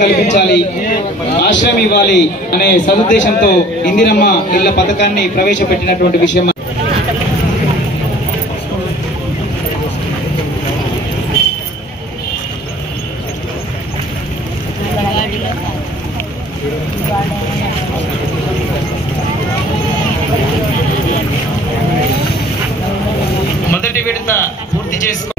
కల్పించాలి, ఆశ్రయం ఇవ్వాలి అనే సదుద్దేశంతో ఇందిరమ్మ ఇళ్ల పథకాన్ని ప్రవేశపెట్టినటువంటి విషయం. మొదటి విడత పూర్తి చేసుకో.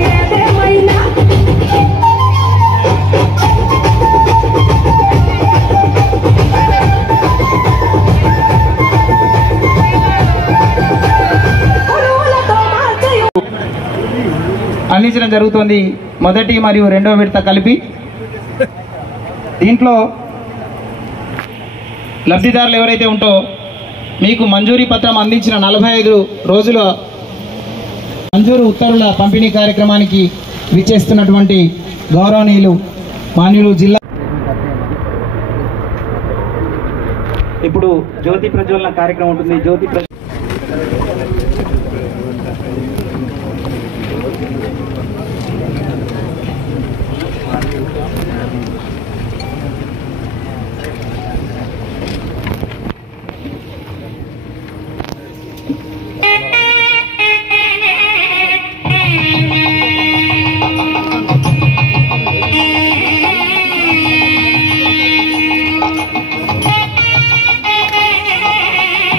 అందించడం జరుగుతుంది. మొదటి మరియు రెండవ విడత కలిపి. దీంట్లో లబ్ధిదారులు ఎవరైతే ఉంటో మీకు మంజూరీ పత్రం అందించిన 45 రోజుల మంజూరు ఉత్తర్వుల పంపిణీ కార్యక్రమానికి విచ్చేస్తున్నటువంటి గౌరవనీయులు మాన్యులు జిల్లా. ఇప్పుడు జ్యోతి ప్రజ్వలన కార్యక్రమం ఉంటుంది. జ్యోతి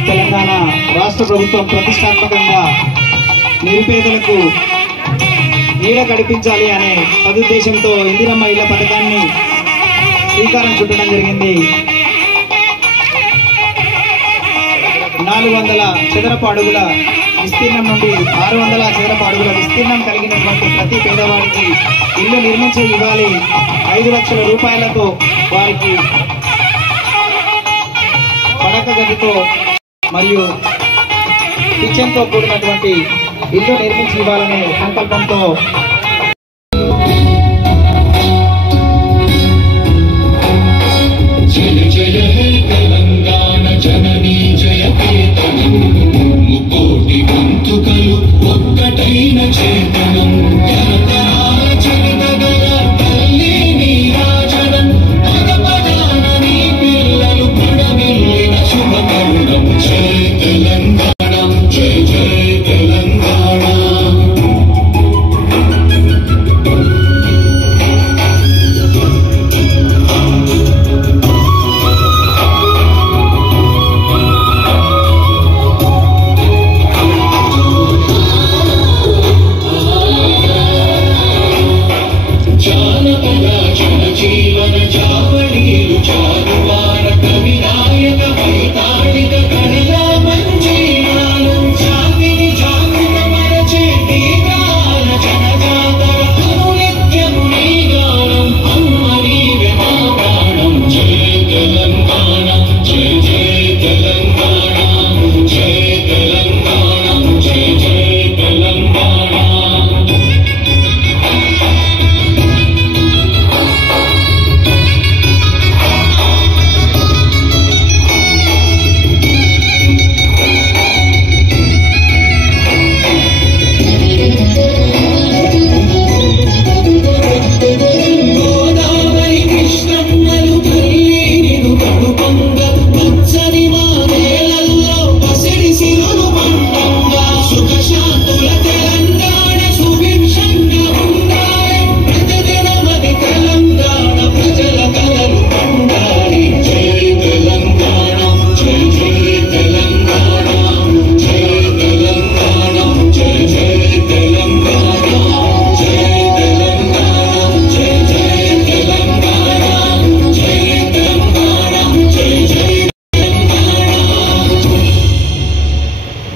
తెలంగాణ రాష్ట్ర ప్రభుత్వం ప్రతిష్టాత్మకంగా నిరుపేదలకు నీడ గడిపించాలి అనే సదుద్దేశంతో ఇందిరమ్మ ఇళ్ల పథకాన్ని శ్రీకారం చుట్టడం జరిగింది. 400 చదరపు అడుగుల విస్తీర్ణం నుండి 600 చదరపు అడుగుల విస్తీర్ణం కలిగినటువంటి ప్రతి పేదవాడికి ఇల్లు నిర్మించి ఇవ్వాలి. 5 లక్షల రూపాయలతో వారికి పడక గదితో మరియు కిచెన్తో కూడినటువంటి ఇల్లు నిర్మించి ఇవ్వాలనే సంకల్పంతో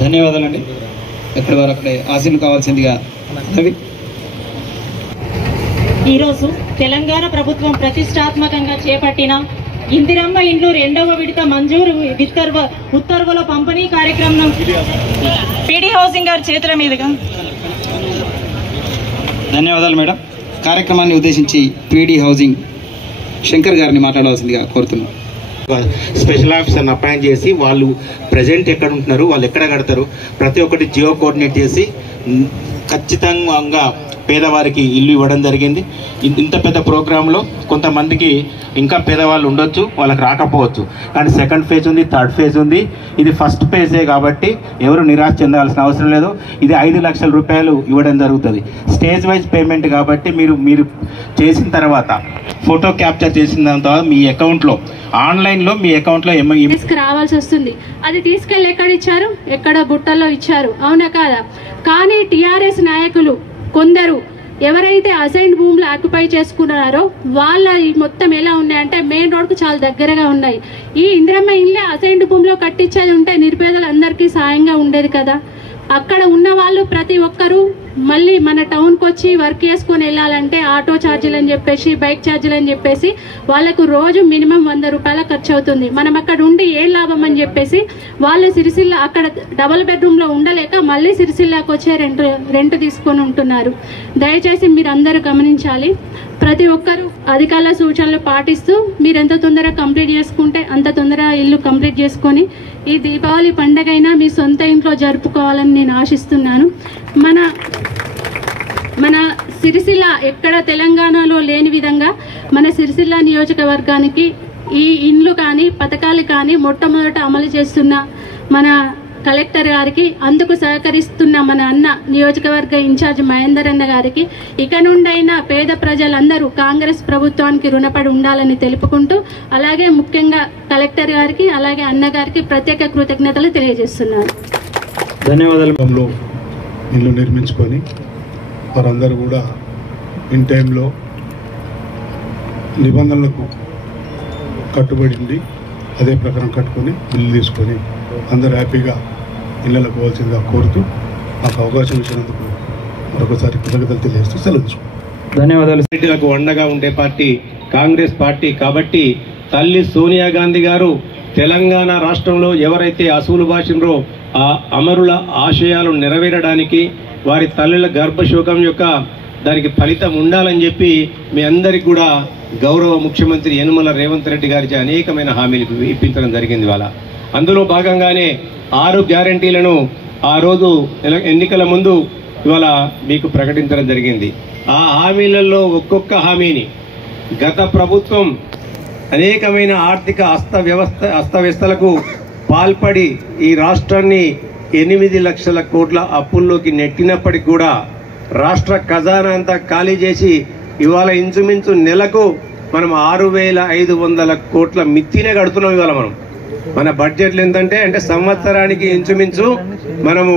ధన్యవాదాలండి. ఎక్కడి వారు అక్కడే ఆశీర్లు కావాల్సిందిగా. ఈరోజు తెలంగాణ ప్రభుత్వం ప్రతిష్టాత్మకంగా చేపట్టిన ఇందిరమ్మ ఇండ్లు 2వ విడత మంజూరు ఉత్తర్వుల పంపిణీ కార్యక్రమం పీడీ హౌసింగ్ గారి చేతుల మీదుగా. ధన్యవాదాలు మేడం. కార్యక్రమాన్ని ఉద్దేశించి పీడీ హౌసింగ్ శంకర్ గారిని మాట్లాడవలసిందిగా కోరుతున్నాం. స్పెషల్ ఆఫీసర్ని అపాయింట్ చేసి వాళ్ళు ప్రజెంట్ ఎక్కడ ఉంటున్నారు, వాళ్ళు ఎక్కడ కడతారు, ప్రతి ఒక్కటి జియో కోఆర్డినేట్ చేసి ఖచ్చితంగా పేదవారికి ఇల్లు ఇవ్వడం జరిగింది. ఇంత పెద్ద ప్రోగ్రాంలో కొంతమందికి ఇంకా పేదవాళ్ళు ఉండొచ్చు, వాళ్ళకి రాకపోవచ్చు. కానీ సెకండ్ ఫేజ్ ఉంది, థర్డ్ ఫేజ్ ఉంది. ఇది ఫస్ట్ ఫేజే కాబట్టి ఎవరు నిరాశ చెందాల్సిన అవసరం లేదు. ఇది 5 లక్షల రూపాయలు ఇవ్వడం జరుగుతుంది. స్టేజ్ వైజ్ పేమెంట్ కాబట్టి మీరు చేసిన తర్వాత ఫోటో క్యాప్చర్ చేసిన తర్వాత మీ అకౌంట్లో ఆన్లైన్లో మీ అకౌంట్లో రావాల్సి వస్తుంది. అది తీసుకెళ్ళి ఎక్కడ ఇచ్చారు? ఎక్కడ బుట్టల్లో ఇచ్చారు, అవునా కాదా? కానీ టీఆర్ఎస్ నాయకులు కొందరు ఎవరైతే అసైన్ భూములు ఆక్యుపై చేసుకున్నారో వాళ్ళ మొత్తం ఎలా ఉన్నాయంటే మెయిన్ రోడ్కు చాలా దగ్గరగా ఉన్నాయి. ఈ ఇందిరమ్మ ఇల్లే అసైన్ భూమిలో కట్టించేది ఉంటే నిరుపేదలందరికీ సాయంగా ఉండేది కదా. అక్కడ ఉన్న వాళ్ళు ప్రతి ఒక్కరూ మళ్ళీ మన టౌన్కి వచ్చి వర్క్ చేసుకొని వెళ్ళాలంటే ఆటో ఛార్జీలు అని చెప్పేసి, బైక్ ఛార్జీలు అని చెప్పేసి వాళ్ళకు రోజు మినిమం 100 రూపాయల ఖర్చు అవుతుంది. మనం అక్కడ ఉండి ఏం లాభం అని చెప్పేసి వాళ్ళు సిరిసిల్ల అక్కడ డబుల్ బెడ్రూమ్లో ఉండలేక మళ్ళీ సిరిసిల్లాకు వచ్చే రెంట్ తీసుకొని ఉంటున్నారు. దయచేసి మీరు అందరూ గమనించాలి. ప్రతి ఒక్కరూ అధికారుల సూచనలు పాటిస్తూ మీరు ఎంత తొందరగా కంప్లీట్ చేసుకుంటే అంత తొందరగా ఇల్లు కంప్లీట్ చేసుకొని ఈ దీపావళి పండగైనా మీ సొంత ఇంట్లో జరుపుకోవాలని నేను ఆశిస్తున్నాను. మన సిరిసిల్ల ఎక్కడ తెలంగాణలో లేని విధంగా మన సిరిసిల్ల నియోజకవర్గానికి ఈ ఇండ్లు కానీ పథకాలు కానీ మొట్టమొదట అమలు చేస్తున్న మన కలెక్టర్ గారికి, అందుకు సహకరిస్తున్న మన అన్న నియోజకవర్గ ఇన్ఛార్జ్ మహేందర్ అన్న గారికి ఇక నుండైనా పేద ప్రజలందరూ కాంగ్రెస్ ప్రభుత్వానికి రుణపడి ఉండాలని తెలుపుకుంటూ, అలాగే ముఖ్యంగా కలెక్టర్ గారికి అలాగే అన్నగారికి ప్రత్యేక కృతజ్ఞతలు తెలియజేస్తున్నాను. ధన్యవాదాలు. ఇల్లు నిర్మించుకొని వారందరూ కూడా ఇన్ టైంలో నిబంధనలకు కట్టుబడి ఉండి అదే ప్రకారం కట్టుకొని ఇల్లు తీసుకొని అందరూ హ్యాపీగా ఇళ్ళకు పోవాల్సిందిగా కోరుతూ నాకు అవకాశం ఇచ్చినందుకు మరొకసారి కృతజ్ఞతలు తెలియజేస్తూ సెలవు తీసుకుంటాను. ధన్యవాదాలు. రెడ్డిలకు అండగా ఉండే పార్టీ కాంగ్రెస్ పార్టీ కాబట్టి తల్లి సోనియా గాంధీ గారు తెలంగాణ రాష్ట్రంలో ఎవరైతే అసూలు బాసినరో ఆ అమరుల ఆశయాలు నెరవేరడానికి వారి తల్లుల గర్భశోకం యొక్క దానికి ఫలితం ఉండాలని చెప్పి మీ అందరికీ కూడా గౌరవ ముఖ్యమంత్రి యనుమల రేవంత్ రెడ్డి గారికి అనేకమైన హామీలు ఇప్పించడం జరిగింది. ఇవాళ అందులో భాగంగానే 6 గ్యారంటీలను ఆ రోజు ఎన్నికల ముందు ఇవాళ మీకు ప్రకటించడం జరిగింది. ఆ హామీలలో ఒక్కొక్క హామీని గత ప్రభుత్వం అనేకమైన ఆర్థిక అస్తవ్యస్తలకు పాల్పడి ఈ రాష్ట్రాన్ని 8 లక్షల కోట్ల అప్పుల్లోకి నెట్టినప్పటికి కూడా రాష్ట్ర ఖజానా అంతా ఖాళీ చేసి ఇవాళ ఇంచుమించు నెలకు మనం 6,500 కోట్ల మిత్తినే కడుతున్నాం. ఇవాళ మన బడ్జెట్లు ఎంతంటే అంటే సంవత్సరానికి ఇంచుమించు మనము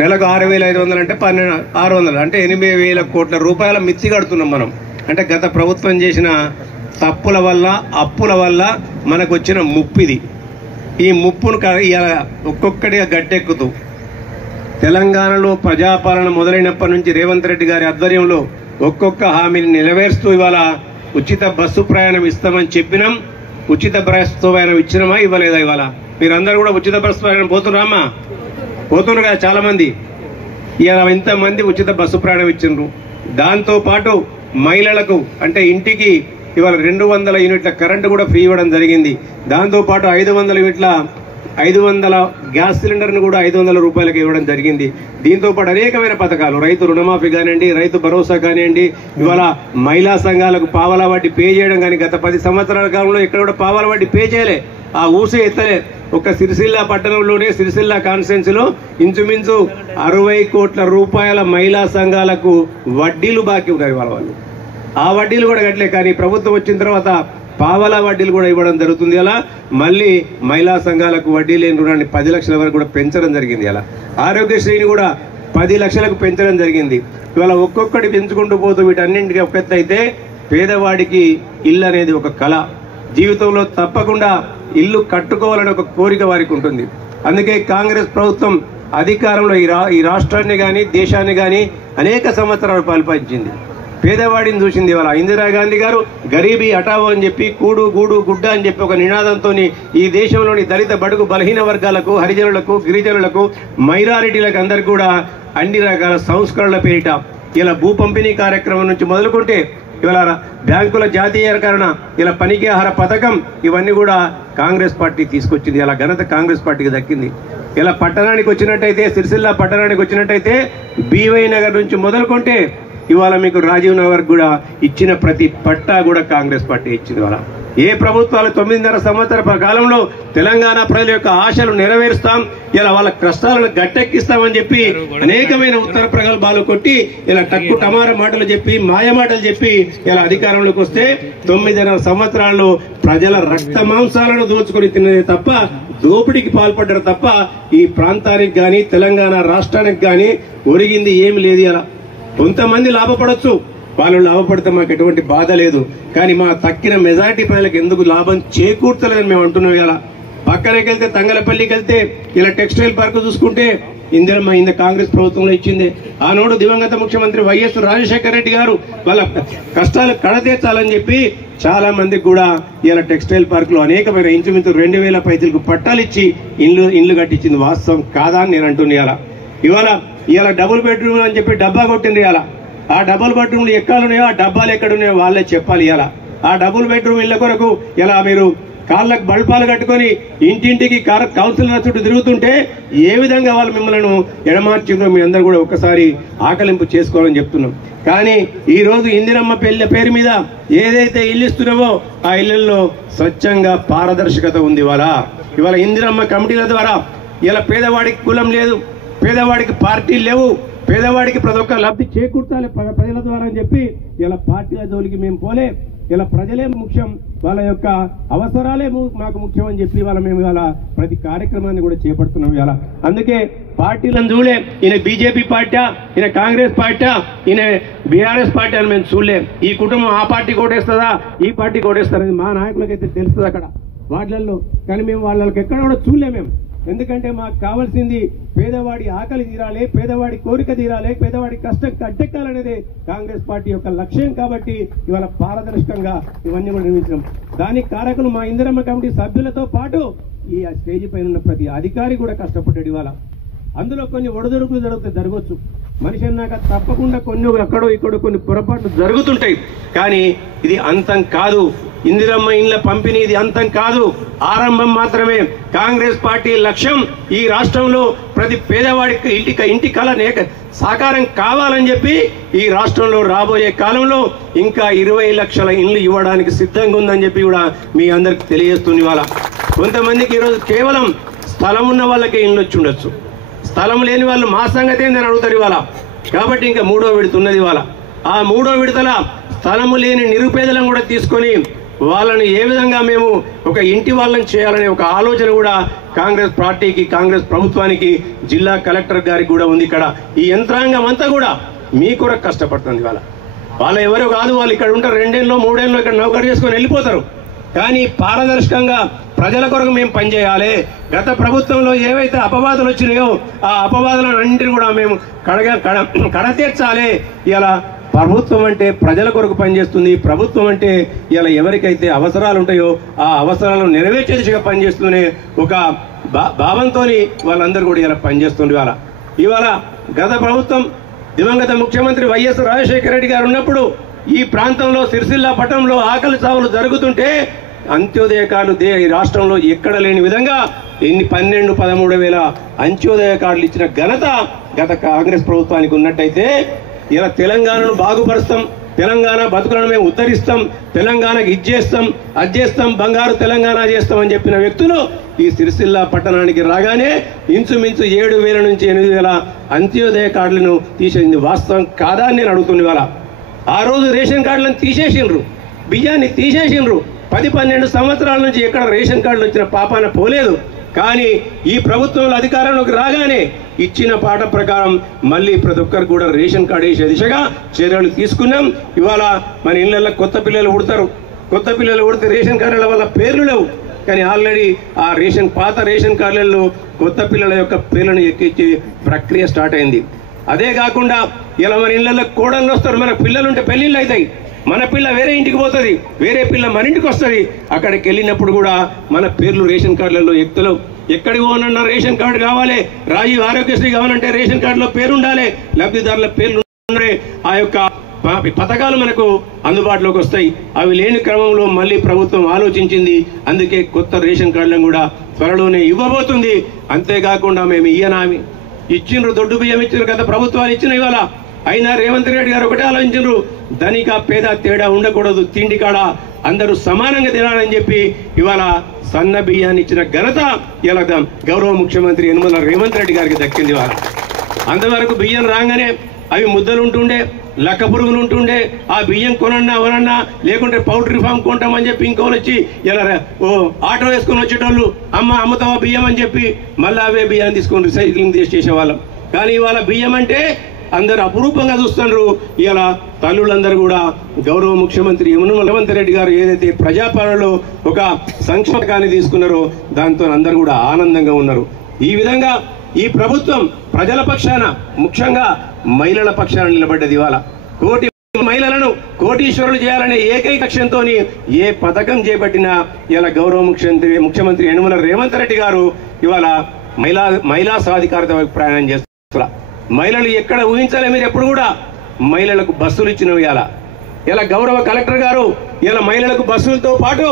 నెలకు 6,500 అంటే 1,600 అంటే 8,000 కోట్ల రూపాయల మిత్తి కడుతున్నాం మనం. అంటే గత ప్రభుత్వం చేసిన తప్పుల వల్ల అప్పుల వల్ల మనకు వచ్చిన ముప్పిది. ఈ ముప్పును ఒక్కొక్కటిగా గట్టెక్కుతూ తెలంగాణలో ప్రజాపాలన మొదలైనప్పటి నుంచి రేవంత్ రెడ్డి గారి ఆధ్వర్యంలో ఒక్కొక్క హామీని నెరవేరుస్తూ ఇవాళ ఉచిత బస్సు ప్రయాణం ఇస్తామని చెప్పినాం. ఉచిత బస్సు ప్రయాణం ఇచ్చినామా ఇవ్వలేదా? ఇవాళ మీరందరూ కూడా ఉచిత బస్సు ప్రయాణం పోతున్నారమ్మా? పోతున్నారు కదా చాలా మంది. ఇలా ఇంతమంది ఉచిత బస్సు ప్రయాణం ఇచ్చిండ్రు. దాంతో పాటు మహిళలకు అంటే ఇంటికి ఇవాళ 200 యూనిట్ల కరెంటు కూడా ఫ్రీ ఇవ్వడం జరిగింది. దాంతోపాటు 500 యూనిట్ల 500 గ్యాస్ సిలిండర్ను కూడా 500 రూపాయలకు ఇవ్వడం జరిగింది. దీంతో పాటు అనేకమైన పథకాలు, రైతు రుణమాఫీ కానివ్వండి, రైతు భరోసా కానివ్వండి, ఇవాళ మహిళా సంఘాలకు పావలా వడ్డీ పే చేయడం కానీ గత 10 సంవత్సరాల కాలంలో ఎక్కడ కూడా పావలా వడ్డీ పే చేయలే, ఆ ఊసే ఎత్తలే. ఒక సిరిసిల్ల పట్టణంలోనే సిరిసిల్ల కాన్స్టిట్యున్సీలో ఇంచుమించు 60 కోట్ల రూపాయల మహిళా సంఘాలకు వడ్డీలు బాకీ ఉన్నారు వాళ్ళు. ఆ వడ్డీలు కూడా కట్టలే. కానీ ప్రభుత్వం వచ్చిన తర్వాత పావలా వడ్డీలు కూడా ఇవ్వడం జరుగుతుంది. అలా మళ్ళీ మహిళా సంఘాలకు వడ్డీ లేని రుణాన్ని 10 లక్షల వరకు కూడా పెంచడం జరిగింది. అలా ఆరోగ్యశ్రీని కూడా 10 లక్షలకు పెంచడం జరిగింది. ఇవాళ ఒక్కొక్కటి పెంచుకుంటూ పోతూ వీటన్నింటికి ఒక ఎత్తు అయితే పేదవాడికి ఇల్లు అనేది ఒక కళ. జీవితంలో తప్పకుండా ఇల్లు కట్టుకోవాలని ఒక కోరిక వారికి ఉంటుంది. అందుకే కాంగ్రెస్ ప్రభుత్వం అధికారంలో ఈ రాష్ట్రాన్ని కానీ దేశాన్ని కానీ అనేక సంవత్సరాలు పరిపాలించింది. పేదవాడిని చూసింది. ఇవాళ ఇందిరాగాంధీ గారు గరీబీ హటావో అని చెప్పి కూడు గూడు గుడ్డ అని చెప్పి ఒక నినాదంతో ఈ దేశంలోని దళిత బడుగు బలహీన వర్గాలకు, హరిజనులకు, గిరిజనులకు, మైనారిటీలకు అందరికీ కూడా అన్ని రకాల సంస్కరణల పేరిట ఇలా భూ పంపిణీ కార్యక్రమం నుంచి మొదలుకుంటే ఇవాళ బ్యాంకుల జాతీయకరణ, ఇలా పనికి ఆహార పథకం, ఇవన్నీ కూడా కాంగ్రెస్ పార్టీ తీసుకొచ్చింది. ఇలా ఘనత కాంగ్రెస్ పార్టీకి దక్కింది. ఇలా పట్టణానికి వచ్చినట్టయితే, సిరిసిల్ల పట్టణానికి వచ్చినట్టయితే బీవై నగర్ నుంచి మొదలుకుంటే ఇవాళ మీకు రాజీవ్ నగర్ కూడా ఇచ్చిన ప్రతి పట్టా కూడా కాంగ్రెస్ పార్టీ ఇచ్చింది. ఇవాళ ఏ ప్రభుత్వాలు 9.5 సంవత్సరాల కాలంలో తెలంగాణ ప్రజల యొక్క ఆశలు నెరవేరుస్తాం, ఇలా వాళ్ళ కష్టాలను గట్టెక్కిస్తామని చెప్పి అనేకమైన ఉత్తర ప్రగల్భాలు కొట్టి ఇలా టక్కు టమార మాటలు చెప్పి మాయ మాటలు చెప్పి ఇలా అధికారంలోకి వస్తే 9.5 సంవత్సరాల్లో ప్రజల రక్త మాంసాలను దోచుకొని తిన్నదే తప్ప దోపిడీకి పాల్పడ్డారు తప్ప ఈ ప్రాంతానికి గాని తెలంగాణ రాష్ట్రానికి గాని ఒరిగింది ఏమి లేదు. ఇలా కొంతమంది లాభపడొచ్చు, వాళ్ళు లాభపడితే మాకు ఎటువంటి బాధ లేదు, కానీ మా తక్కిన మెజారిటీ ప్రజలకు ఎందుకు లాభం చేకూర్చలేదని మేము అంటున్నాం. ఇలా పక్కనకి వెళ్తే తంగలపల్లికి వెళ్తే ఇలా టెక్స్టైల్ పార్క్ చూసుకుంటే ఇందిరమ్మ ఇంత కాంగ్రెస్ ప్రభుత్వంలో ఇచ్చింది. ఆనాడు దివంగత ముఖ్యమంత్రి వైఎస్ రాజశేఖర రెడ్డి గారు వాళ్ళ కష్టాలు కడతీర్చాలని చెప్పి చాలా మందికి కూడా ఇలా టెక్స్టైల్ పార్క్ లో అనేకమైన ఇంచుమించు 2000 పైసలకు పట్టాలు ఇచ్చి ఇల్లు కట్టించింది. వాస్తవం కాదా అని నేను అంటున్నా. ఇవాళ డబుల్ బెడ్రూమ్ అని చెప్పి డబ్బా కొట్టింది. ఇలా ఆ డబుల్ బెడ్రూమ్లు ఎక్కడున్నాయో ఆ డబ్బాలు ఎక్కడున్నాయో వాళ్ళే చెప్పాలి. ఇలా ఆ డబుల్ బెడ్రూమ్ ఇళ్ల కొరకు ఇలా మీరు కాళ్ళకు బల్పాలు కట్టుకొని ఇంటింటికి కౌన్సిలర్ చుట్టూ తిరుగుతుంటే ఏ విధంగా వాళ్ళు మిమ్మల్ని ఎడమార్చిందో మీ అందరూ కూడా ఒక్కసారి ఆకలింపు చేసుకోవాలని చెప్తున్నాం. కానీ ఈ రోజు ఇందిరమ్మ పెళ్లి పేరు మీద ఏదైతే ఇల్లు ఇస్తున్నావో ఆ ఇళ్లలో స్వచ్ఛంగా పారదర్శకత ఉంది. ఇవాళ ఇందిరమ్మ కమిటీల ద్వారా ఇలా పేదవాడికి కులం లేదు, పేదవాడికి పార్టీలు లేవు, పేదవాడికి ప్రతి ఒక్క లబ్ధి చేకూర్చాలి ప్రజల ద్వారా అని చెప్పి ఇలా పార్టీల జోలికి మేము పోలే, ఇలా ప్రజలే ముఖ్యం, వాళ్ళ యొక్క అవసరాలే మాకు ముఖ్యం అని చెప్పి మేము ఇవాళ ప్రతి కార్యక్రమాన్ని కూడా చేపడుతున్నాం. ఇలా అందుకే పార్టీలను చూడలే, ఈయన బీజేపీ పార్టీ, ఈయన కాంగ్రెస్ పార్టీ, ఈయన బీఆర్ఎస్ పార్టీ అని మేము చూడలేం. ఈ కుటుంబం ఆ పార్టీ కోటేస్తుందా ఈ పార్టీ కోటేస్తారని మా నాయకులకైతే తెలుస్తుంది అక్కడ వాటిల్లో, కానీ మేము వాళ్ళకి ఎక్కడ కూడా చూడలేం మేము. ఎందుకంటే మాకు కావాల్సింది పేదవాడి ఆకలి తీరాలి, పేదవాడి కోరిక తీరాలి, పేదవాడి కష్టం కట్టెక్కాలనేది కాంగ్రెస్ పార్టీ యొక్క లక్ష్యం. కాబట్టి ఇవాళ పారదర్శకంగా ఇవన్నీ కూడా నిర్మించాం. దానికి కారకులు మా ఇందిరమ్మ కమిటీ సభ్యులతో పాటు ఈ స్టేజ్ పైన ఉన్న ప్రతి అధికారి కూడా కష్టపడ్డాడు. ఇవాళ అందులో కొన్ని ఒడదొడుకులు జరగవచ్చు, మనిషి అన్నాక తప్పకుండా కొన్ని అక్కడో ఇక్కడో కొన్ని పొరపాట్లు జరుగుతుంటాయి, కానీ ఇది అంతం కాదు. ఇందిరమ్మ ఇండ్ల పంపిణీ ఇది అంతం కాదు, ఆరంభం మాత్రమే. కాంగ్రెస్ పార్టీ లక్ష్యం ఈ రాష్ట్రంలో ప్రతి పేదవాడికి ఇంటి కళ సాకారం కావాలని చెప్పి ఈ రాష్ట్రంలో రాబోయే కాలంలో ఇంకా 20 లక్షల ఇండ్లు ఇవ్వడానికి సిద్ధంగా ఉందని చెప్పి కూడా మీ అందరికి తెలియజేస్తుంది. ఇవాళ కొంతమందికి ఈరోజు కేవలం స్థలం ఉన్న వాళ్ళకే ఇండ్లు వచ్చి ఉండొచ్చు, స్థలం లేని వాళ్ళు మా సంగతి ఏందని అడుగుతారు ఇవాళ. కాబట్టి ఇంకా 3వ విడత ఉన్నది. ఇవాళ ఆ 3వ విడతల స్థలము లేని నిరుపేదలను కూడా తీసుకొని వాళ్ళని ఏ విధంగా మేము ఒక ఇంటి వాళ్ళని చేయాలనే ఒక ఆలోచన కూడా కాంగ్రెస్ పార్టీకి, కాంగ్రెస్ ప్రభుత్వానికి, జిల్లా కలెక్టర్ గారికి కూడా ఉంది. ఇక్కడ ఈ యంత్రాంగం అంతా కూడా మీ కొరకు కష్టపడుతుంది. వాళ్ళ ఎవరో కాదు, వాళ్ళు ఇక్కడ ఉంటారు 2 ఏళ్ళలో 3 ఏళ్ళలో ఇక్కడ నౌకరు చేసుకొని వెళ్ళిపోతారు. కానీ పారదర్శకంగా ప్రజల కొరకు మేము పనిచేయాలి. గత ప్రభుత్వంలో ఏవైతే అపవాదులు వచ్చినాయో ఆ అపవాదులను అన్నింటినీ కూడా మేము కడతీర్చాలి. ఇలా ప్రభుత్వం అంటే ప్రజల కొరకు పనిచేస్తుంది. ప్రభుత్వం అంటే ఇలా ఎవరికైతే అవసరాలు ఉంటాయో ఆ అవసరాలను నెరవేర్చే దిశగా పనిచేస్తూనే ఒక భావంతో వాళ్ళందరూ కూడా ఇలా పనిచేస్తుంది. ఇవాళ గత ప్రభుత్వం దివంగత ముఖ్యమంత్రి వైఎస్ రాజశేఖర రెడ్డి గారు ఉన్నప్పుడు ఈ ప్రాంతంలో సిరిసిల్ల పట్టణంలో ఆకలి చావులు జరుగుతుంటే అంత్యోదయ కార్డులు ఈ రాష్ట్రంలో ఎక్కడ లేని విధంగా 12-13 వేల అంత్యోదయ కార్డులు ఇచ్చిన ఘనత గత కాంగ్రెస్ ప్రభుత్వానికి ఉన్నట్టయితే ఇలా తెలంగాణను బాగుపరుస్తాం, తెలంగాణ బతుకులను మేము ఉద్ధరిస్తాం, తెలంగాణకి ఇచ్చేస్తాం, అజ్జేస్తాం, బంగారు తెలంగాణ చేస్తామని చెప్పిన వ్యక్తులు ఈ సిరిసిల్ల పట్టణానికి రాగానే ఇంచుమించు 7,000 నుంచి 8,000 అంత్యోదయ కార్డులను తీసేసింది. వాస్తవం కాదా అని నేను అడుగుతున్న. ఇవాళ ఆ రోజు రేషన్ కార్డులను తీసేసిండ్రు, బియ్యాన్ని తీసేసిండ్రు. 10-12 సంవత్సరాల నుంచి ఎక్కడ రేషన్ కార్డులు వచ్చిన పాపాన పోలేదు. కానీ ఈ ప్రభుత్వంలో అధికారంలోకి రాగానే ఇచ్చిన పాట ప్రకారం మళ్ళీ ప్రతి ఒక్కరు కూడా రేషన్ కార్డు వేసే దిశగా చర్యలు తీసుకున్నాం. ఇవాళ మన ఇళ్లలో కొత్త పిల్లలు పుడతారు, కొత్త పిల్లలు పుడితే రేషన్ కార్డుల వల్ల పేర్లు లేవు, కానీ ఆల్రెడీ ఆ పాత రేషన్ కార్డులలో కొత్త పిల్లల యొక్క పేర్లను ఎక్కించే ప్రక్రియ స్టార్ట్ అయింది. అదే కాకుండా ఇలా మన ఇళ్లలో కోడళ్ళు వస్తారు, మన పిల్లలుంటే పెళ్లిళ్ళు అవుతాయి, మన పిల్ల వేరే ఇంటికి పోతుంది, వేరే పిల్ల మన ఇంటికి వస్తుంది. అక్కడికి వెళ్ళినప్పుడు కూడా మన పేర్లు రేషన్ కార్డులలో ఎక్కలేవు. ఎక్కడికి పోనన్నా రేషన్ కార్డు కావాలి, రాజీవ్ ఆరోగ్యశ్రీ కావాలంటే రేషన్ కార్డులో పేరు ఉండాలి, లబ్ధిదారుల పేర్లు ఉండాలి. ఆ యొక్క పథకాలు మనకు అందుబాటులోకి వస్తాయి. అవి లేని క్రమంలో మళ్ళీ ప్రభుత్వం ఆలోచించింది, అందుకే కొత్త రేషన్ కార్డులను కూడా త్వరలోనే ఇవ్వబోతుంది. అంతేకాకుండా మేము ఇచ్చిండ్రు, దొడ్డు బియ్యం ఇచ్చిన గత ప్రభుత్వాలు ఇచ్చిన, ఇవాళ అయినా రేవంత్ రెడ్డి గారు ఒకటే ఆలోచించారు, ధనిక పేద తేడా ఉండకూడదు, తిండి కాడ అందరూ సమానంగా తినాలని చెప్పి ఇవాళ సన్న బియ్యాన్ని ఇచ్చిన ఘనత ఇలా గౌరవ ముఖ్యమంత్రి యనమల రేవంత్ రెడ్డి గారికి దక్కింది. ఇవాళ అంతవరకు బియ్యం రాగానే అవి ముద్దలు ఉంటుండే, లక్క పురుగులు ఉంటుండే, ఆ బియ్యం కొనన్నా అవనన్నా లేకుంటే పౌల్ట్రీ ఫామ్ కొంటామని చెప్పి ఇంకోళ్ళు వచ్చి ఇలా ఆటో వేసుకొని వచ్చేటోళ్ళు అమ్ముతావా బియ్యం అని చెప్పి మళ్ళీ అవే బియ్యాన్ని తీసుకొని రీసైక్లింగ్ చేసేవాళ్ళం. కానీ ఇవాళ బియ్యం అంటే అందరు అపురూపంగా చూస్తున్నారు. ఇలా తల్లులందరూ కూడా గౌరవ ముఖ్యమంత్రి యనమల రేవంత్ రెడ్డి గారు ఏదైతే ప్రజాపాలనలో ఒక సంక్షేమకాన్ని తీసుకున్నారో దాంతో అందరూ కూడా ఆనందంగా ఉన్నారు. ఈ విధంగా ఈ ప్రభుత్వం ప్రజల పక్షాన ముఖ్యంగా మహిళల పక్షాన నిలబడ్డది. ఇవాళ కోటి మహిళలను కోటీశ్వరులు చేయాలనే ఏకైక లక్ష్యంతో ఏ పథకం చేపట్టినా ఇలా గౌరవ ముఖ్యమంత్రి యనమల రేవంత్ రెడ్డి గారు ఇవాళ మహిళా సాధికారత వైపు ప్రయాణం చేస్తున్నారు. మహిళలు ఎక్కడ ఊహించాలి మీరు ఎప్పుడు కూడా మహిళలకు బస్సులు ఇచ్చినవి. ఇలా గౌరవ కలెక్టర్ గారు ఇలా మహిళలకు బస్సులతో పాటు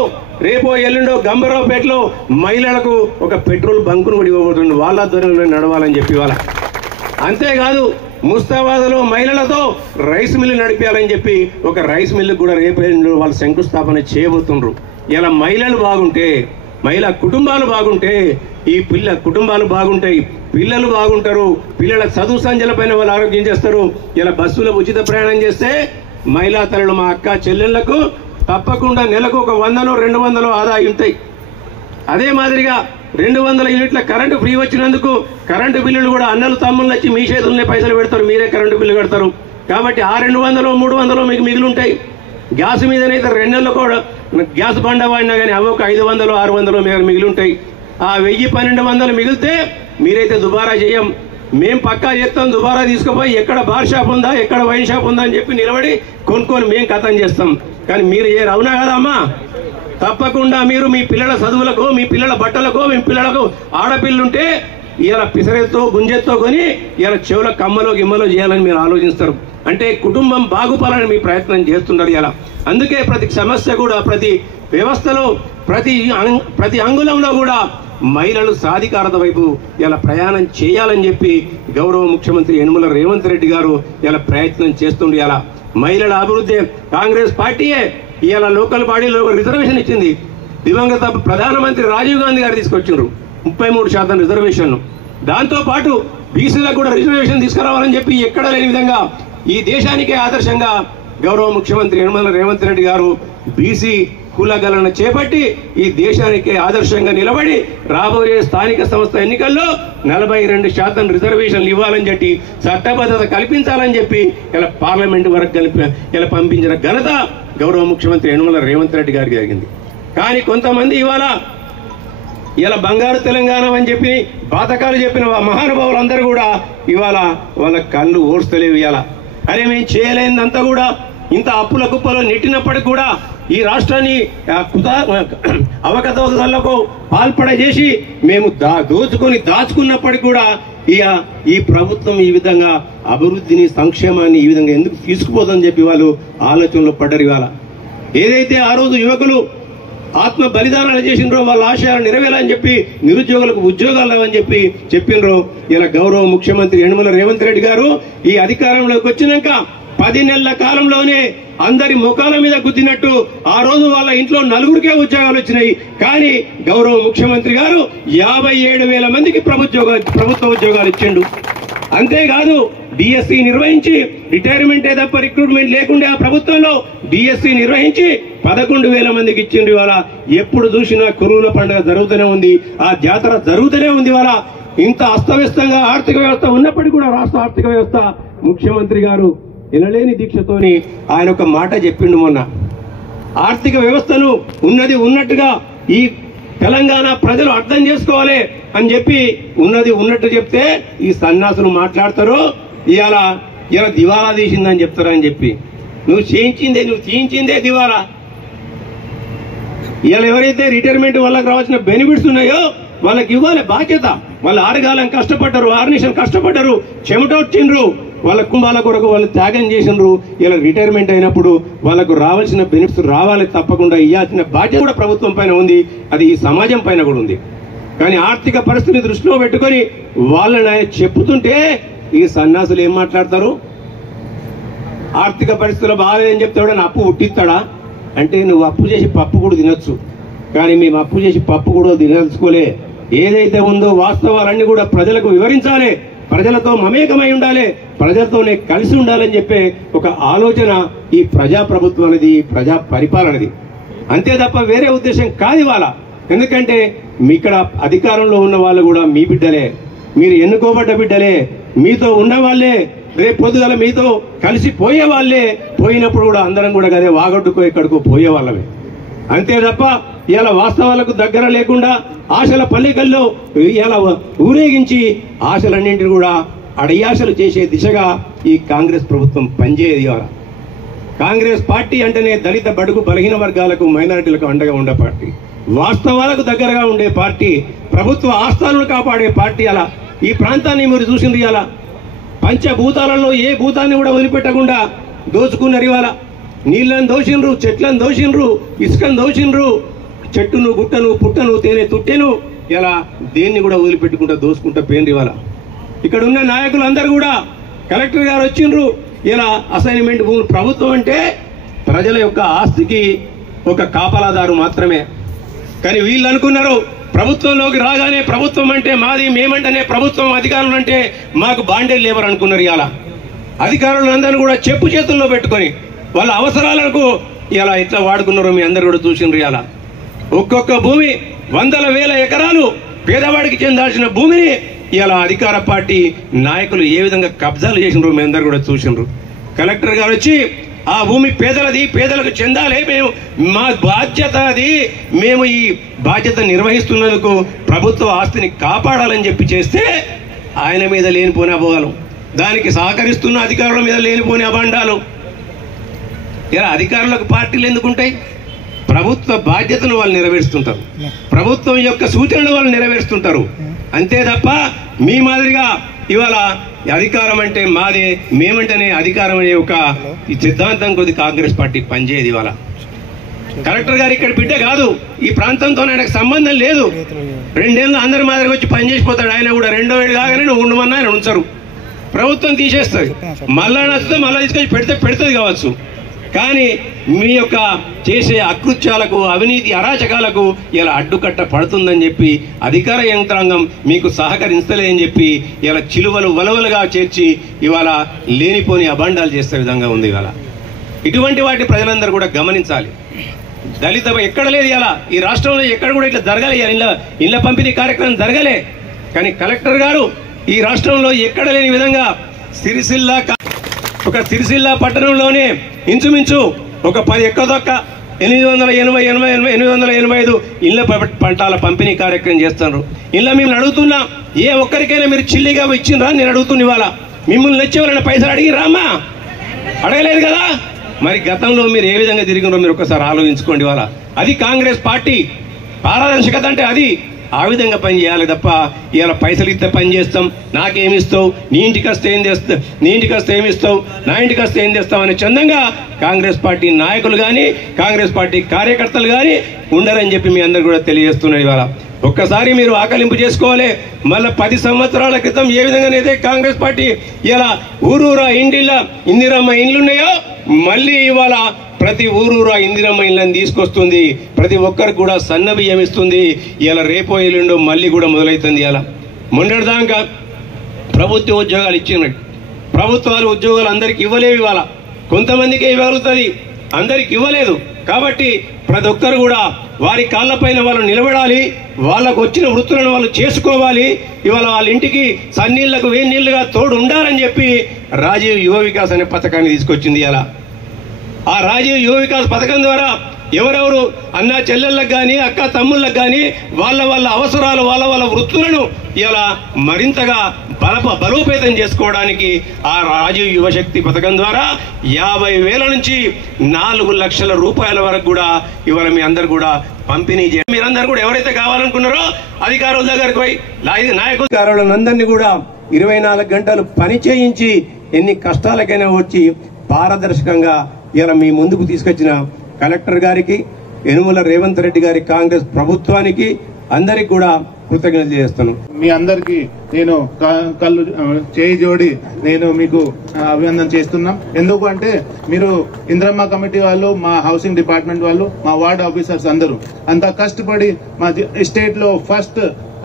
రేపో ఎల్లుండో గంభీరావుపేటలో మహిళలకు ఒక పెట్రోల్ బంకును కూడా ఇవ్వబోతుంది, వాళ్ళ ధోరణిలో నడవాలని చెప్పి. వాళ్ళ అంతేకాదు ముస్తాబాద్లో మహిళలతో రైస్ మిల్లు నడిపేయాలని చెప్పి ఒక రైస్ మిల్లు కూడా రేపు ఎల్లుండో వాళ్ళు శంకుస్థాపన చేయబోతుండ్రు. ఇలా మహిళలు బాగుంటే, మహిళా కుటుంబాలు బాగుంటే ఈ కుటుంబాలు బాగుంటాయి, పిల్లలు బాగుంటారు, పిల్లల చదువు సంధ్యల పైన వాళ్ళు ఆరోగ్యం చేస్తారు. ఇలా బస్సులో ఉచిత ప్రయాణం చేస్తే మహిళా తల్లులు మా అక్క చెల్లెళ్లకు తప్పకుండా నెలకు ఒక 100-200 ఆదాయం ఉంటాయి. అదే మాదిరిగా 200 యూనిట్ల కరెంటు ఫ్రీ వచ్చినందుకు కరెంటు బిల్లులు కూడా అన్నలు తమ్ముళ్ళు వచ్చి మీ చేతుల్లోనే పైసలు పెడతారు, మీరే కరెంటు బిల్లు కడతారు. కాబట్టి ఆ 200-300 మీకు మిగిలి ఉంటాయి. గ్యాస్ మీదనైతే 2 నెలలు కూడా గ్యాస్ బండ వాడినా కానీ అవి ఒక 500-600 మిగిలి ఉంటాయి. ఆ 1000-1200 మిగిలితే మీరైతే దుబారా చేయం, మేము పక్కా చేస్తాం. దుబారా తీసుకుపోయి ఎక్కడ బార్ షాప్ ఉందా, ఎక్కడ వైన్ షాప్ ఉందా అని చెప్పి నిలబడి కొనుక్కొని మేము కథం చేస్తాం. కానీ మీరు అవునా కదమ్మా? తప్పకుండా మీరు మీ పిల్లల చదువులకు, మీ పిల్లల బట్టలకు, మీ పిల్లలకు ఆడపిల్లుంటే ఇలా పిసరెతో గుంజెత్తో కొని ఇలా చెవుల కమ్మలో గిమ్మలో చేయాలని మీరు ఆలోచిస్తారు. అంటే కుటుంబం బాగుపడాలని మీ ప్రయత్నం చేస్తున్నారు. ఇలా అందుకే ప్రతి సమస్య కూడా, ప్రతి వ్యవస్థలో, ప్రతి అంగుళంలో కూడా మహిళలు సాధికారత వైపు ఇలా ప్రయాణం చేయాలని చెప్పి గౌరవ ముఖ్యమంత్రి యనమల రేవంత్ రెడ్డి గారు ఇలా ప్రయత్నం చేస్తుండే. ఇలా మహిళల అభివృద్ధి కాంగ్రెస్ పార్టీయే ఇలా లోకల్ బాడీలో రిజర్వేషన్ ఇచ్చింది. దివంగత ప్రధానమంత్రి రాజీవ్ గాంధీ గారు తీసుకొచ్చిండ్రు 33% రిజర్వేషన్. దాంతోపాటు బీసీలకు కూడా రిజర్వేషన్ తీసుకురావాలని చెప్పి ఎక్కడ లేని విధంగా ఈ దేశానికే ఆదర్శంగా గౌరవ ముఖ్యమంత్రి యనమల రేవంత్ రెడ్డి గారు బీసీ కులగణన చేపట్టి ఈ దేశానికి ఆదర్శంగా నిలబడి రాబోయే స్థానిక సంస్థ ఎన్నికల్లో 42% రిజర్వేషన్లు ఇవ్వాలని చెప్పి చట్టబద్ధత కల్పించాలని చెప్పి ఇలా పార్లమెంటు వరకు ఇలా పంపించిన ఘనత గౌరవ ముఖ్యమంత్రి యనమల రేవంత్ రెడ్డి గారికి జరిగింది. కానీ కొంతమంది ఇవాళ ఇలా బంగారు తెలంగాణ అని చెప్పి బాధకాలు చెప్పిన మహానుభావులందరూ కూడా ఇవాళ వాళ్ళ కళ్ళు ఓర్స్తలేవు. ఇవాళ అరే మేము చేయలేదంతా కూడా ఇంత అప్పుల కుప్పలో నెట్టినప్పటికి కూడా ఈ రాష్ట్రాన్ని అవకతవకలకు పాల్పడజేసి మేము దాచుకున్నప్పటికీ కూడా ఈ ప్రభుత్వం ఈ విధంగా అభివృద్ధిని, సంక్షేమాన్ని ఈ విధంగా ఎందుకు తీసుకుపోతుందని చెప్పి వాళ్ళు ఆలోచనలో పడ్డారు. ఇవాళ ఏదైతే ఆ రోజు యువకులు ఆత్మ బలిదానాలు చేసినరో వాళ్ళ ఆశయాలు నెరవేరాలని చెప్పి నిరుద్యోగులకు ఉద్యోగాలు అని చెప్పి చెప్పినరో ఇలా గౌరవ ముఖ్యమంత్రి యనమల రేవంత్ రెడ్డి గారు ఈ అధికారంలోకి వచ్చినాక 10 నెలల కాలంలోనే అందరి ముఖాల మీద గుద్దినట్టు ఆ రోజు వాళ్ళ ఇంట్లో 4గురికే ఉద్యోగాలు వచ్చినాయి. కానీ గౌరవ ముఖ్యమంత్రి గారు 57,000 మందికి ప్రభుత్వ ఉద్యోగాలు ఇచ్చిండు. అంతేకాదు డిఎస్సి నిర్వహించి రిటైర్మెంటే తప్ప రిక్రూట్మెంట్ లేకుండా ఆ ప్రభుత్వంలో డిఎస్సి నిర్వహించి 11,000 మందికి ఇచ్చిండ్రు. ఇవాళ ఎప్పుడు చూసినా కురువుల పండుగ జరుగుతూనే ఉంది, ఆ జాతర జరుగుతూనే ఉంది. ఇవాళ ఇంత అస్తవ్యస్తంగా ఆర్థిక వ్యవస్థ ఉన్నప్పటికీ కూడా రాష్ట్ర ఆర్థిక వ్యవస్థ ముఖ్యమంత్రి గారు ఎనలేని దీక్షతోని ఆయన ఒక మాట చెప్పిండు మొన్న. ఆర్థిక వ్యవస్థను ఉన్నది ఉన్నట్టుగా ఈ తెలంగాణ ప్రజలు అర్థం చేసుకోవాలి అని చెప్పి ఉన్నది ఉన్నట్టు చెప్తే ఈ సన్నాసులు మాట్లాడతారు ఇలా దివాలా తీసిందని చెప్తారని చెప్పి. నువ్వు చేయించిందే దివాలా. ఇవాళ ఎవరైతే రిటైర్మెంట్ వాళ్ళకి రావాల్సిన బెనిఫిట్స్ ఉన్నాయో వాళ్ళకి ఇవ్వాలి బాధ్యత. వాళ్ళు 6 కాలం కష్టపడ్డారు, 6 నిమిషం కష్టపడ్డారు, చెమటొచ్చిండ్రు, వాళ్ళ కుటుంబాల కొరకు వాళ్ళు త్యాగం చేసినారు. ఇలా రిటైర్మెంట్ అయినప్పుడు వాళ్ళకు రావాల్సిన బెనిఫిట్స్ రావాలి, తప్పకుండా ఇవ్వాల్సిన బాధ్యత కూడా ప్రభుత్వం పైన ఉంది, అది ఈ సమాజం పైన కూడా ఉంది. కానీ ఆర్థిక పరిస్థితిని దృష్టిలో పెట్టుకొని వాళ్ళని ఆయన చెప్పుతుంటే ఈ సన్యాసులు ఏం మాట్లాడతారు? ఆర్థిక పరిస్థితులు బాగాలేదని చెప్తాడు, అప్పు పుట్టిస్తాడా అంటే నువ్వు అప్పు చేసి పప్పు కూడా తినొచ్చు, కానీ మేము అప్పు చేసి పప్పు కూడా తినదలుచుకోలే. ఏదైతే ఉందో వాస్తవాలన్నీ కూడా ప్రజలకు వివరించాలి, ప్రజలతో మమేకమై ఉండాలి, ప్రజలతోనే కలిసి ఉండాలని చెప్పే ఒక ఆలోచన ఈ ప్రజాప్రభుత్వం అనేది, ప్రజా పరిపాలనది. అంతే తప్ప వేరే ఉద్దేశం కాదు ఇవాళ. ఎందుకంటే ఇక్కడ అధికారంలో ఉన్న వాళ్ళు కూడా మీ బిడ్డలే, మీరు ఎన్నుకోబడ్డ బిడ్డలే, మీతో ఉన్న వాళ్ళే, రేపు పొద్దుగల మీతో కలిసి పోయే వాళ్ళే. పోయినప్పుడు కూడా అందరం కూడా అదే వాగొట్టుకో ఎక్కడికో పోయే వాళ్ళమే. అంతే తప్ప ఇలా వాస్తవాలకు దగ్గర లేకుండా ఆశల పల్లికల్లో ఇలా ఊరేగించి ఆశలన్నింటినీ కూడా అడియాశలు చేసే దిశగా ఈ కాంగ్రెస్ ప్రభుత్వం పనిచేయదు. ఇవాళ కాంగ్రెస్ పార్టీ అంటేనే దళిత బడుగు బలహీన వర్గాలకు మైనారిటీలకు అండగా ఉండే పార్టీ, వాస్తవాలకు దగ్గరగా ఉండే పార్టీ, ప్రభుత్వ ఆస్థానాలను కాపాడే పార్టీ. అలా ఈ ప్రాంతాన్ని మీరు చూసింది. అలా పంచభూతాలలో ఏ భూతాన్ని కూడా వదిలిపెట్టకుండా దోచుకున్నారు. ఇవాళ నీళ్ళని దోషిండ్రు, చెట్లను దోషిండ్రు, ఇసుకను దోషిండ్రు, చెట్టును గుట్టను పుట్టను తేనె తుట్టెను ఇలా దేన్ని కూడా వదిలిపెట్టుకుంటా దోసుకుంటా పోయిండ్రు. ఇవాళ ఇక్కడ ఉన్న నాయకులందరూ కూడా కలెక్టర్ గారు వచ్చిండ్రు. ఇలా అసైన్మెంట్ భూములు, ప్రభుత్వం అంటే ప్రజల యొక్క ఆస్తికి ఒక కాపలాదారు మాత్రమే. కానీ వీళ్ళు అనుకున్నారు ప్రభుత్వంలోకి రాగానే ప్రభుత్వం అంటే మాది, మేమంటేనే ప్రభుత్వం, అధికారులు అంటే మాకు బాండేలు లేవరు అనుకున్నారు. ఇలా అధికారులందరూ కూడా చెప్పు చేతుల్లో పెట్టుకొని వాళ్ళ అవసరాలకు ఇలా ఎట్లా వాడుకున్నారో మీ అందరు కూడా చూసిండ్రు. ఇలా ఒక్కొక్క భూమి వందల వేల ఎకరాలు పేదవాడికి చెందాల్సిన భూమిని ఇలా అధికార పార్టీ నాయకులు ఏ విధంగా కబ్జాలు చేసినారో మీ అందరు కూడా చూసిండ్రు. కలెక్టర్ గారు వచ్చి ఆ భూమి పేదలది, పేదలకు చెందాలి, మేము మా బాధ్యత అది, మేము ఈ బాధ్యత నిర్వహిస్తున్నందుకు ప్రభుత్వ ఆస్తిని కాపాడాలని చెప్పి చేస్తే ఆయన మీద లేనిపోని అభావాలు, దానికి సహకరిస్తున్న అధికారుల మీద లేనిపోని అభండాలు. ఇలా అధికారులకు పార్టీలు ఎందుకుంటాయి? ప్రభుత్వ బాధ్యతను వాళ్ళు నెరవేరుస్తుంటారు, ప్రభుత్వం యొక్క సూచనలు వాళ్ళు నెరవేరుస్తుంటారు. అంతే తప్ప మీ మాదిరిగా ఇవాళ అధికారం అంటే మాదే, మేమంటేనే అధికారం అనే ఒక ఈ సిద్ధాంతం కొద్ది కాంగ్రెస్ పార్టీ పనిచేయదు. ఇవాళ కలెక్టర్ గారు ఇక్కడ బిడ్డ కాదు, ఈ ప్రాంతంతో ఆయనకు సంబంధం లేదు. 2 ఏళ్ళు అందరి మాదిరిగా వచ్చి పనిచేసిపోతాడు. ఆయన కూడా 2వ ఏడు కాగానే నువ్వు ఉండమన్నా ఆయన ఉంచరు, ప్రభుత్వం తీసేస్తుంది. మళ్ళా నచ్చితే మళ్ళీ తీసుకొచ్చి పెడుతుంది కావచ్చు. కానీ మీ యొక్క చేసే అకృత్యాలకు, అవినీతి అరాచకాలకు ఇలా అడ్డుకట్ట పడుతుందని చెప్పి అధికార యంత్రాంగం మీకు సహకరించలేదని చెప్పి ఇలా చిలువలు వలవలుగా చేర్చి ఇవాళ లేనిపోని అభండాలు చేసే విధంగా ఉంది. ఇవాళ ఇటువంటి వాటి ప్రజలందరూ కూడా గమనించాలి. దళిత ఎక్కడ లేదు, ఇలా ఈ రాష్ట్రంలో ఎక్కడ కూడా ఇట్లా జరగలే, ఇళ్ళ పంపిణీ కార్యక్రమం జరగలే. కానీ కలెక్టర్ గారు ఈ రాష్ట్రంలో ఎక్కడ లేని విధంగా సిరిసిల్ల పట్టణంలోనే ఇంచుమించు ఒక 10 ఎక్కదొక్క 885 ఇళ్ల పంటల పంపిణీ కార్యక్రమం చేస్తున్నారు. ఇలా మిమ్మల్ని అడుగుతున్నా, ఏ ఒక్కరికైనా మీరు చిల్లిగా ఇచ్చిండ్రా నేను అడుగుతున్నా. ఇవాళ మిమ్మల్ని వచ్చేవాళ్ళని పైసలు అడిగిరామా? అడగలేదు కదా. మరి గతంలో మీరు ఏ విధంగా తిరిగినారో మీరు ఒకసారి ఆలోచించుకోండి. ఇవాళ అది కాంగ్రెస్ పార్టీ పారదర్శకత అంటే అది. ఆ విధంగా పని చేయాలి తప్ప ఇవాళ పైసలు ఇస్తే పని చేస్తాం, నాకేమిస్తావు, నీ ఇంటికి వస్తే ఏం చేస్తావు, నీ ఇంటికి వస్తే ఏమిస్తావు, నా ఇంటికి వస్తే ఏం చేస్తావు అనే చందంగా కాంగ్రెస్ పార్టీ నాయకులు కానీ కాంగ్రెస్ పార్టీ కార్యకర్తలు కానీ ఉండరని చెప్పి మీ అందరు కూడా తెలియజేస్తున్నారు. ఇవాళ ఒక్కసారి మీరు ఆకలింపు చేసుకోవాలి. మళ్ళీ 10 సంవత్సరాల క్రితం ఏ విధంగానైతే కాంగ్రెస్ పార్టీ ఇలా ఊరూరా ఇందిరమ్మ ఇండ్లున్నాయో మళ్ళీ ఇవాళ ప్రతి ఊరూరా ఇందిరమ్మ ఇళ్ళని తీసుకొస్తుంది, ప్రతి ఒక్కరికి కూడా సన్న బియ్యం ఇస్తుంది. ఇలా రేపో ఎల్లుండో మళ్ళీ కూడా మొదలవుతుంది. ఇలా మొన్నటిదాకా ప్రభుత్వ ఉద్యోగాలు ఇచ్చినట్టు ప్రభుత్వాలు ఉద్యోగాలు అందరికి ఇవ్వలేవు. ఇవాళ కొంతమందికే ఇవ్వగలుగుతుంది, అందరికి ఇవ్వలేదు. కాబట్టి ప్రతి ఒక్కరు కూడా వారి కాళ్ళపైన వాళ్ళు నిలబడాలి, వాళ్ళకు వచ్చిన వృత్తులను వాళ్ళు చేసుకోవాలి. ఇవాళ వాళ్ళ ఇంటికి సన్నీళ్లకు వేన్నీళ్లుగా తోడు ఉండాలని చెప్పి రాజీవ్ యువ వికాస్ అనే పథకాన్ని తీసుకొచ్చింది. ఇలా ఆ రాజీవ్ యువ వికాస్ పథకం ద్వారా ఎవరెవరు అన్న చెల్లెళ్ళకు కానీ అక్క తమ్ముళ్ళకు కానీ వాళ్ళ అవసరాలు వాళ్ళ వృత్తులను ఇలా మరింతగా బలోపేతం చేసుకోవడానికి ఆ రాజీవ్ యువశక్తి పథకం ద్వారా 50,000 నుంచి 4 లక్షల రూపాయల వరకు కూడా ఇవాళ మీ అందరు కూడా పంపిణీ చేయాలి. మీరందరూ కూడా ఎవరైతే కావాలనుకున్నారో అధికారుల దగ్గరికి పోయి నాయకులందరినీ కూడా 24 గంటలు పని చేయించి ఎన్ని కష్టాలకైనా వచ్చి పారదర్శకంగా ఇలా మీ ముందుకు తీసుకొచ్చిన కలెక్టర్ గారికి, యనుమల రేవంత్ రెడ్డి గారి కాంగ్రెస్ ప్రభుత్వానికి అందరికి కూడా కృతజ్ఞతలు చేస్తాను. మీ అందరికి నేను కళ్ళు చేయి జోడి నేను మీకు అభినందన చేస్తున్నాం. ఎందుకు అంటే మీరు ఇందిరమ్మ కమిటీ వాళ్ళు, మా హౌసింగ్ డిపార్ట్మెంట్ వాళ్ళు, మా వార్డ్ ఆఫీసర్స్ అందరూ అంత కష్టపడి మా స్టేట్ లో ఫస్ట్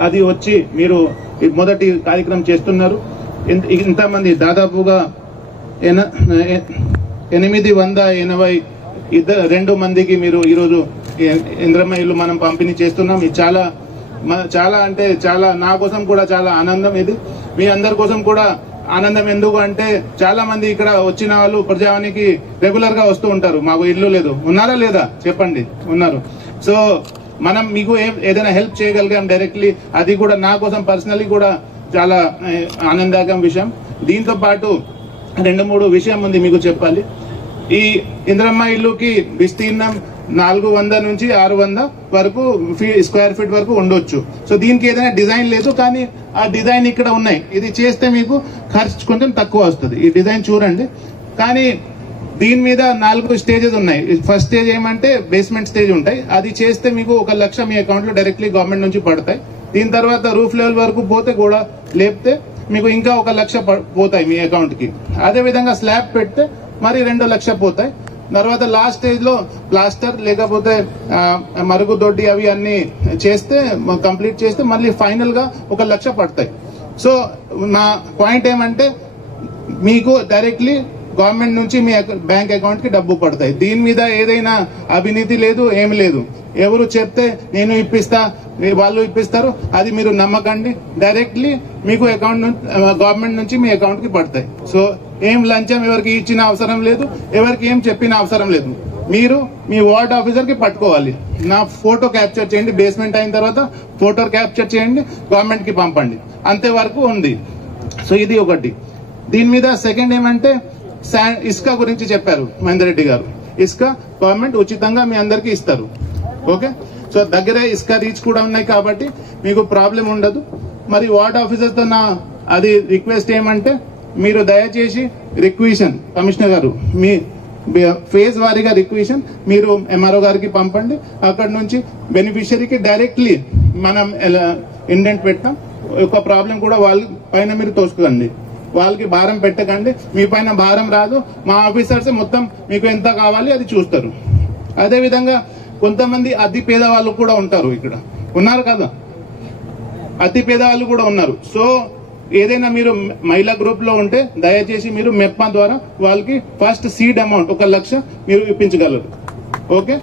అది వచ్చి మీరు మొదటి కార్యక్రమం చేస్తున్నారు. ఇంతమంది దాదాపుగా 882 మందికి మీరు ఈరోజు ఇందిరమ్మ ఇల్లు మనం పంపిణీ చేస్తున్నాం. ఇది చాలా అంటే చాలా నా కోసం కూడా చాలా ఆనందం. ఇది మీ అందరి కోసం కూడా ఆనందం. ఎందుకు అంటే చాలా మంది ఇక్కడ వచ్చిన వాళ్ళు ప్రజావానికి రెగ్యులర్ గా వస్తూ ఉంటారు. మాకు ఇల్లు లేదు, ఉన్నారా లేదా చెప్పండి, ఉన్నారు. సో మనం మీకు ఏదైనా హెల్ప్ చేయగలిగాం డైరెక్ట్లీ, అది కూడా నా కోసం పర్సనలీ కూడా చాలా ఆనందకరం విషయం. దీంతో పాటు 2-3 విషయం ఉంది మీకు చెప్పాలి. ఈ ఇందిరమ్మ ఇల్లుకి విస్తీర్ణం 400 నుంచి 600 వరకు స్క్వేర్ ఫీట్ వరకు ఉండొచ్చు. సో దీనికి ఏదైనా డిజైన్ లేదు, కానీ ఆ డిజైన్ ఇక్కడ ఉన్నాయి. ఇది చేస్తే మీకు ఖర్చు కొంచెం తక్కువ వస్తుంది. ఈ డిజైన్ చూడండి. కానీ దీని మీద 4 స్టేజెస్ ఉన్నాయి. ఫస్ట్ స్టేజ్ ఏమంటే బేస్మెంట్ స్టేజ్ ఉంటాయి. అది చేస్తే మీకు 1 లక్ష మీ అకౌంట్ లో డైరెక్ట్లీ గవర్నమెంట్ నుంచి పడతాయి. దీని తర్వాత రూఫ్ లెవెల్ వరకు పోతే కూడా లేపితే మీకు ఇంకా 1 లక్ష పోతాయి మీ అకౌంట్ కి. అదే విధంగా స్లాబ్ పెడితే మరి 2 లక్ష పోతాయి. తర్వాత లాస్ట్ స్టేజ్ లో ప్లాస్టర్ లేకపోతే మరుగుదొడ్డి అవి అన్ని చేస్తే కంప్లీట్ చేస్తే మళ్ళీ ఫైనల్ గా 1 లక్ష పడతాయి. సో నా పాయింట్ ఏమంటే మీకు డైరెక్ట్లీ గవర్నమెంట్ నుంచి మీ బ్యాంక్ అకౌంట్ కి డబ్బు పడతాయి. దీని మీద ఏదైనా అవినీతి లేదు, ఏమి లేదు. ఎవరు చెప్తే నేను ఇప్పిస్తా, వాళ్ళు ఇప్పిస్తారు, అది మీరు నమ్మకండి. డైరెక్ట్లీ మీకు అకౌంట్ గవర్నమెంట్ నుంచి మీ అకౌంట్ కి పడతాయి. సో ఏం లంచం ఎవరికి ఇచ్చిన అవసరం లేదు, ఎవరికి ఏం చెప్పిన అవసరం లేదు. మీరు మీ వార్డ్ ఆఫీసర్ కి పట్టుకోవాలి. నా ఫోటో క్యాప్చర్ చేయండి, బేస్మెంట్ అయిన తర్వాత ఫోటో క్యాప్చర్ చేయండి, గవర్నమెంట్ కి పంపండి. అంతే వరకు ఉంది. సో ఇది ఒకటి. దీని మీద సెకండ్ ఏమంటే ఇసుక గురించి చెప్పారు మహేందర్ రెడ్డి గారు. ఇసుక గవర్నమెంట్ ఉచితంగా మీ అందరికి ఇస్తారు. ఓకే, సో దగ్గరే ఇసుక రీచ్ కూడా ఉన్నాయి కాబట్టి మీకు ప్రాబ్లం ఉండదు. మరి వార్డ్ ఆఫీసర్ తో నా అది రిక్వెస్ట్ ఏమంటే మీరు దయచేసి రిక్విషన్ కమిషనర్ గారు మీ ఫేజ్ వారీగా రిక్విషన్ మీరు ఎంఆర్ఓ గారికి పంపండి. అక్కడ నుంచి బెనిఫిషరీకి డైరెక్ట్లీ మనం ఇండెంట్ పెట్టాం. ఒక ప్రాబ్లం కూడా వాళ్ళ పైన మీరు తోసుకోండి, వాళ్ళకి భారం పెట్టకండి. మీ పైన భారం రాదు. మా ఆఫీసర్స్ మొత్తం మీకు ఎంత కావాలి అది చూస్తారు. అదే విధంగా కొంతమంది అతి పేదవాళ్ళు కూడా ఉంటారు, ఇక్కడ ఉన్నారు కదా, అతి పేదవాళ్ళు కూడా ఉన్నారు. సో ఏదైనా మీరు మహిళా గ్రూప్ లో ఉంటే దయచేసి మీరు మెప్మా ద్వారా వాళ్ళకి ఫస్ట్ సీడ్ అమౌంట్ 1 లక్ష మీరు ఇప్పించగలరు. ఓకే,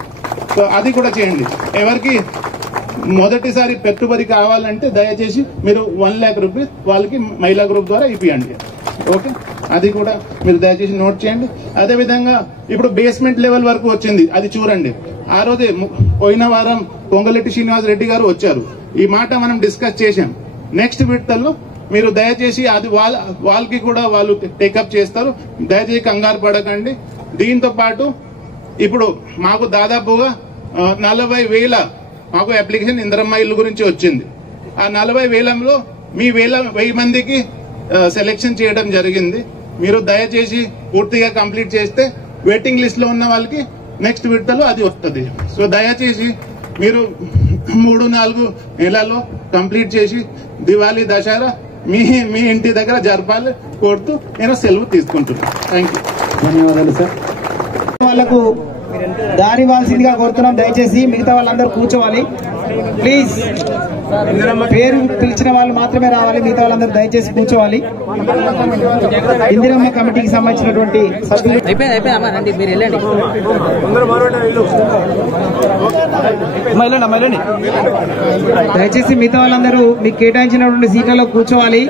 సో అది కూడా చేయండి. ఎవరికి మొదటిసారి పెట్టుబడి కావాలంటే దయచేసి మీరు 1 లక్ష రూపీస్ వాళ్ళకి మహిళా గ్రూప్ ద్వారా ఇప్పియండి. ఓకే, అది కూడా మీరు దయచేసి నోట్ చేయండి. అదే విధంగా ఇప్పుడు బేస్మెంట్ లెవెల్ వరకు వచ్చింది, అది చూడండి. ఆ రోజే పోయిన వారం పొంగలెట్టి శ్రీనివాస్ రెడ్డి గారు వచ్చారు. ఈ మాట మనం డిస్కస్ చేశాం. నెక్స్ట్ విడతల్లో మీరు దయచేసి అది వాళ్ళకి కూడా వాళ్ళు టేకప్ చేస్తారు. దయచేసి కంగారు పడకండి. దీంతో పాటు ఇప్పుడు మాకు దాదాపుగా 40,000 మాకు అప్లికేషన్ ఇందిరమ్మ ఇల్లు గురించి వచ్చింది. ఆ 40,000లో మీ 1,000 మందికి సెలెక్షన్ చేయడం జరిగింది. మీరు దయచేసి పూర్తిగా కంప్లీట్ చేస్తే వెయిటింగ్ లిస్ట్ లో ఉన్న వాళ్ళకి నెక్స్ట్ విడతలో అది వస్తుంది. సో దయచేసి మీరు 3-4 నెలల్లో కంప్లీట్ చేసి దివాళీ దసరా మీ ఇంటి దగ్గర జరపాలి కోరుతూ నేను సెలవు తీసుకుంటున్నాను. Thank you. ధన్యవాదాలు సార్. వాళ్ళకు దారి ఇవ్వాల్సిందిగా కోరుతున్నాం. దయచేసి మిగతా వాళ్ళందరూ కూర్చోవాలి ప్లీజ్. పేరు పిలిచిన వాళ్ళు మాత్రమే రావాలి, మిగతా వాళ్ళందరూ దయచేసి కూర్చోవాలి. ఇందిరమ్మ కమిటీకి సంబంధించినటువంటి సభ్యులు దయచేసి మిగతా వాళ్ళందరూ మీకు కేటాయించినటువంటి సీట్లలో కూర్చోవాలి.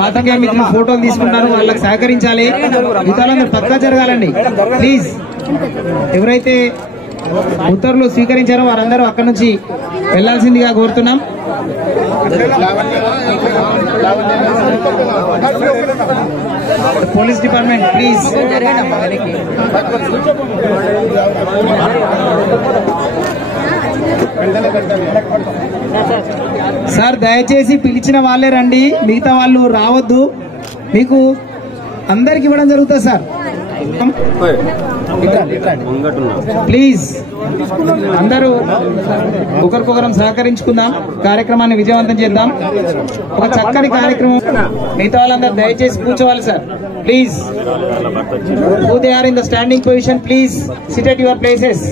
పాతగా మీకు ఫోటోలు తీసుకుంటారు, వాళ్ళకి సహకరించాలి. మిగతా వాళ్ళందరూ పక్కా జరగాలండి ప్లీజ్. ఎవరైతే ఉత్తర్వులు స్వీకరించారో వారందరూ అక్కడి నుంచి వెళ్లాల్సిందిగా కోరుతున్నాం. Police department please. సార్ దయచేసి పిలిచిన వాళ్ళే రండి, మిగతా వాళ్ళు రావద్దు. మీకు అందరికి ఇవ్వడం జరుగుతుంది సార్. ప్లీజ్ అందరూ ఒకరికొకరం సహకరించుకుందాం, కార్యక్రమాన్ని విజయవంతం చేద్దాం. ఒక చక్కని కార్యక్రమం. మిగతా వాళ్ళందరూ దయచేసి కూర్చోవాలి sir, please. Who they are in the standing position, please sit at your places.